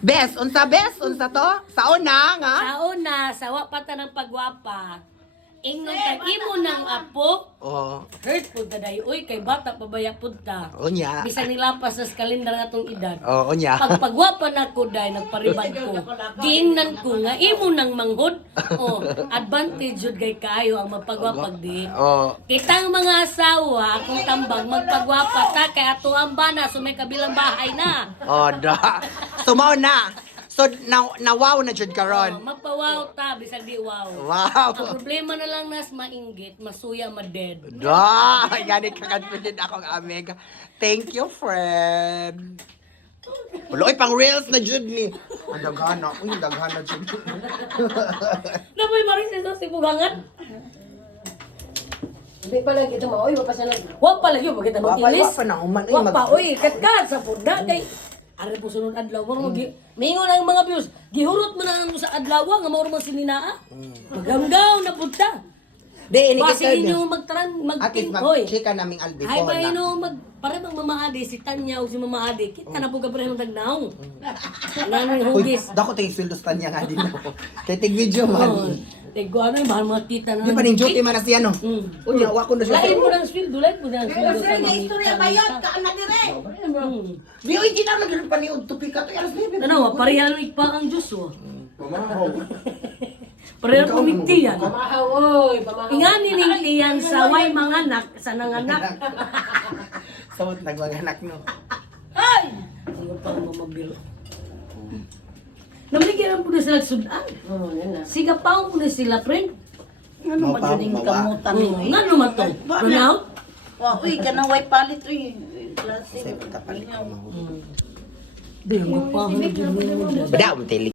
Bes, unsa to? Sa una nga? Sa una, sawa pa ta ng pagwapa. Ingnon tag imo ng apo. Oh, Hurt pud ta day. Uy, kay bata pabaya pud ta. unya. Bisan nilapas sa kalendar nga tong edad. Oh, unya. Pag pagwapa na ko day, nagparibad ko. Giingnan ko nga imo nang manghod. Oh, advantage jud kay kaayo ang magpagwapag di. Oh, Kitang mga asawa, akong tambag, magpagwapa ta kay ato ang bana so may kabilang bahay na. oh, da. Sumaw na. So, na-wow na jud Oh, karon. magpawaw ta, bisag di wow. Wow. Ang problema na lang nas mainggit, masuya, ma-dead. Da, gani ka confident akong amig. Thank you, friend. Uloy pang reels na jud ni. Ang daghana, uy, daghana jud. Napoy maris ito si Bugangan. Hindi pa lang ito maoy, wapa siya lang. Wa pa lang yun, bakit ang ilis? Wapa na uman. Wa pa, uy, katkat sa punda kay. Ari po sunod adlaw, mo mingon ang mga views. Gihurot mo na lang mo sa adlaw nga mao man sininaa. Maganggaw na punta. Di, ini Basi kita inyo magtarang Atis hoy. mag-chika naming albi Ay ba na. ino para bang mamaadi si Tanya o si Mamaadi. Kita na po ka pareho tagnaong. Nang Uy, hugis. dako tayo sweldos tanya nga din ako. Kaya tig video Oh, man. Tigo ano yung mahal mga tita na. Di pa ning duty man na siya no. Uy, wa ko na siya. Lain mo ng sweldo, lain mo ng sweldo sa mga Istorya bayot ka na dire. Di oy di na lagi paniud tupi ka to alas 9. Ano, parehan pa ang Diyos oh. Parehan kumikti yan. Pamahaw oy, pamahaw. Ingani ning tiyan sa way manganak sa nanganak. Sawot nagwanganak no. Ay! Ano pa ang mamabilo? Namaligyan po na sila sudan. Oh, yan na. Sigapaw po na sila, friend. Ano man ganing kamutan Nga naman to. Runout? Wa, uy, kanang way palit, uy. Klase. Sa pagkapalit ko mahuli. Di, magpahal din mo. Bada, tili.